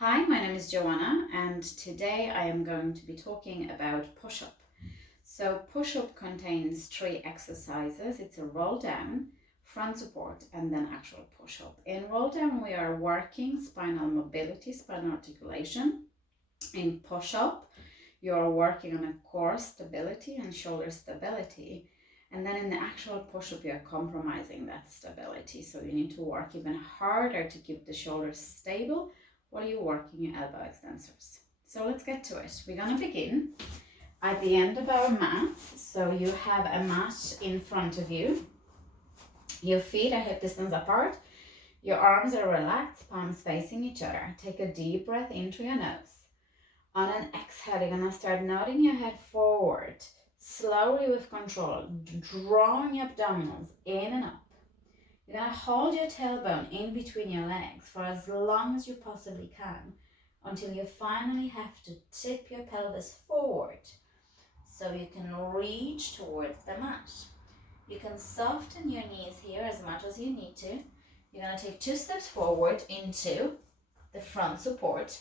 Hi, my name is Joanna, and today I am going to be talking about push-up. So push-up contains three exercises. It's a roll down, front support, and then actual push-up. In roll down, we are working spinal mobility, spinal articulation. In push-up, you're working on a core stability and shoulder stability. And then in the actual push-up, you're compromising that stability. So you need to work even harder to keep the shoulders stable while you're working your elbow extensors. So let's get to it. We're gonna begin at the end of our mat. So you have a mat in front of you. Your feet are hip distance apart. Your arms are relaxed, palms facing each other. Take a deep breath in through your nose. On an exhale, you're gonna start nodding your head forward, slowly with control, drawing your abdominals in and up. You're gonna hold your tailbone in between your legs for as long as you possibly can until you finally have to tip your pelvis forward so you can reach towards the mat. You can soften your knees here as much as you need to. You're gonna take 2 steps forward into the front support.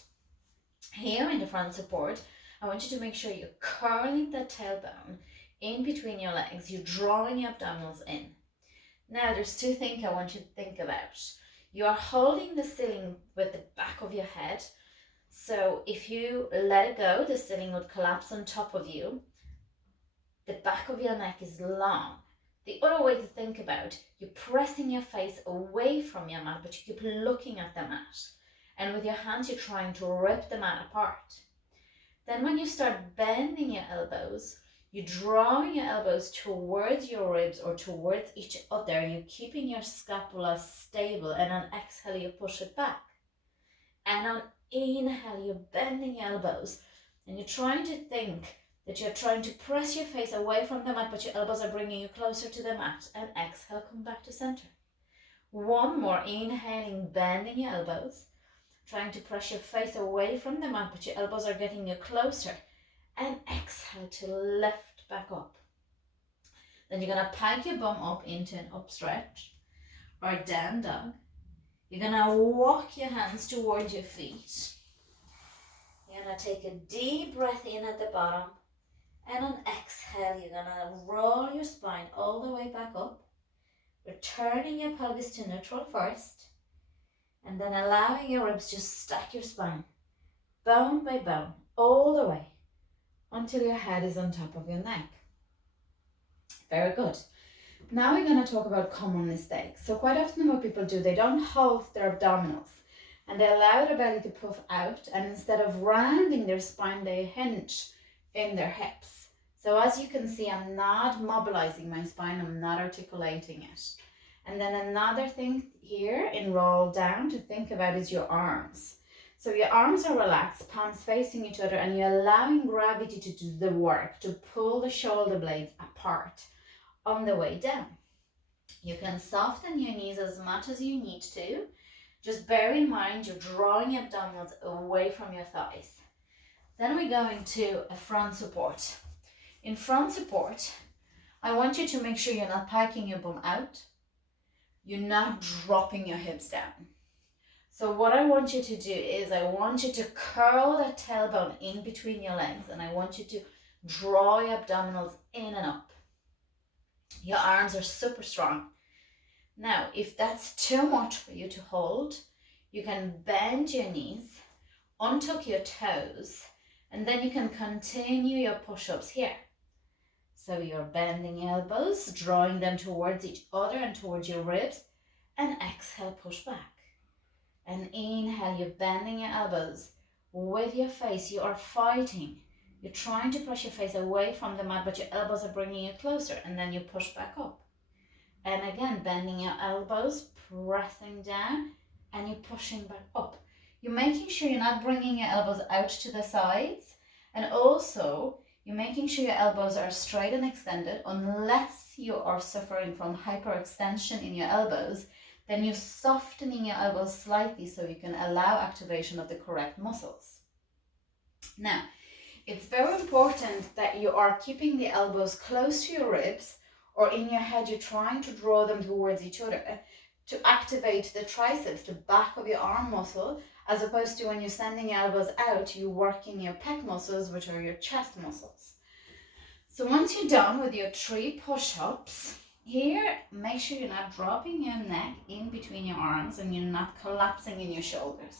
Here in the front support, I want you to make sure you're curling the tailbone in between your legs. You're drawing your abdominals in. Now there's 2 things I want you to think about. You are holding the ceiling with the back of your head. So if you let it go, the ceiling would collapse on top of you. The back of your neck is long. The other way to think about, you're pressing your face away from your mat, but you keep looking at the mat. And with your hands, you're trying to rip the mat apart. Then when you start bending your elbows, you're drawing your elbows towards your ribs or towards each other. You're keeping your scapula stable, and on exhale, you push it back. And on inhale, you're bending your elbows, and you're trying to think that you're trying to press your face away from the mat, but your elbows are bringing you closer to the mat. And exhale, come back to center. One more, inhaling, bending your elbows, trying to press your face away from the mat, but your elbows are getting you closer. And exhale to lift back up. Then you're going to pike your bum up into an up stretch or down dog. You're going to walk your hands towards your feet. You're going to take a deep breath in at the bottom. And on exhale, you're going to roll your spine all the way back up, returning your pelvis to neutral first, and then allowing your ribs to stack your spine, bone by bone, all the way, until your head is on top of your neck. Very good. Now we're going to talk about common mistakes. So quite often what people do, they don't hold their abdominals and they allow their belly to puff out, and instead of rounding their spine, they hinge in their hips. So as you can see, I'm not mobilizing my spine, I'm not articulating it. And then another thing here in roll down to think about is your arms. So your arms are relaxed, palms facing each other, and you're allowing gravity to do the work, to pull the shoulder blades apart on the way down. You can soften your knees as much as you need to. Just bear in mind you're drawing your abdominals away from your thighs. Then we go into a front support. In front support, I want you to make sure you're not piking your bum out. You're not dropping your hips down. So what I want you to do is I want you to curl that tailbone in between your legs, and I want you to draw your abdominals in and up. Your arms are super strong. Now, if that's too much for you to hold, you can bend your knees, untuck your toes, and then you can continue your push-ups here. So you're bending your elbows, drawing them towards each other and towards your ribs, and exhale, push back. And inhale, you're bending your elbows. With your face, you are fighting. You're trying to push your face away from the mat, but your elbows are bringing you closer, and then you push back up. And again, bending your elbows, pressing down, and you're pushing back up. You're making sure you're not bringing your elbows out to the sides, and also you're making sure your elbows are straight and extended. Unless you are suffering from hyperextension in your elbows, then you're softening your elbows slightly so you can allow activation of the correct muscles. Now, it's very important that you are keeping the elbows close to your ribs, or in your head you're trying to draw them towards each other to activate the triceps, the back of your arm muscle, as opposed to when you're sending your elbows out, you're working your pec muscles, which are your chest muscles. So once you're done with your 3 push-ups, here, make sure you're not dropping your neck in between your arms and you're not collapsing in your shoulders.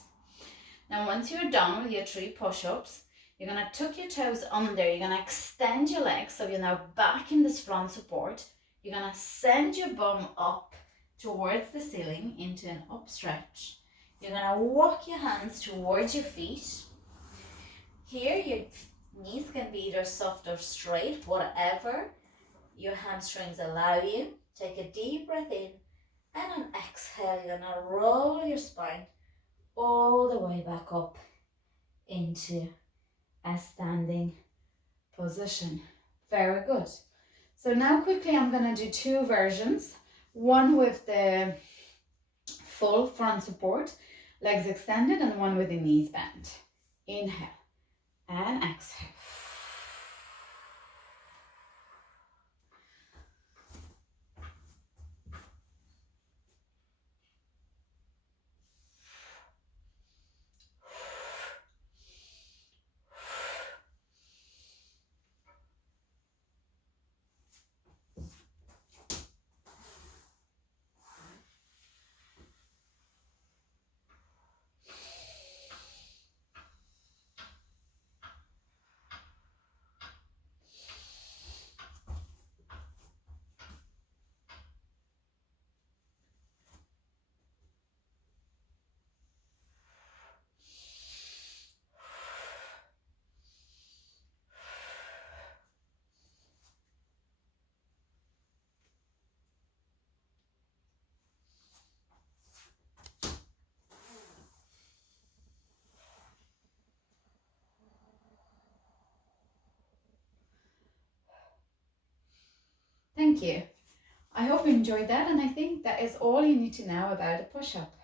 Now, once you're done with your 3 push-ups, you're going to tuck your toes under. You're going to extend your legs so you're now back in this front support. You're going to send your bum up towards the ceiling into an up stretch. You're going to walk your hands towards your feet. Here, your knees can be either soft or straight, whatever your hamstrings allow you. Take a deep breath in, and on exhale, you're going to roll your spine all the way back up into a standing position. Very good. So now quickly I'm going to do 2 versions. One with the full front support, legs extended, and one with the knees bent. Inhale and exhale. Thank you. I hope you enjoyed that, and I think that is all you need to know about a push-up.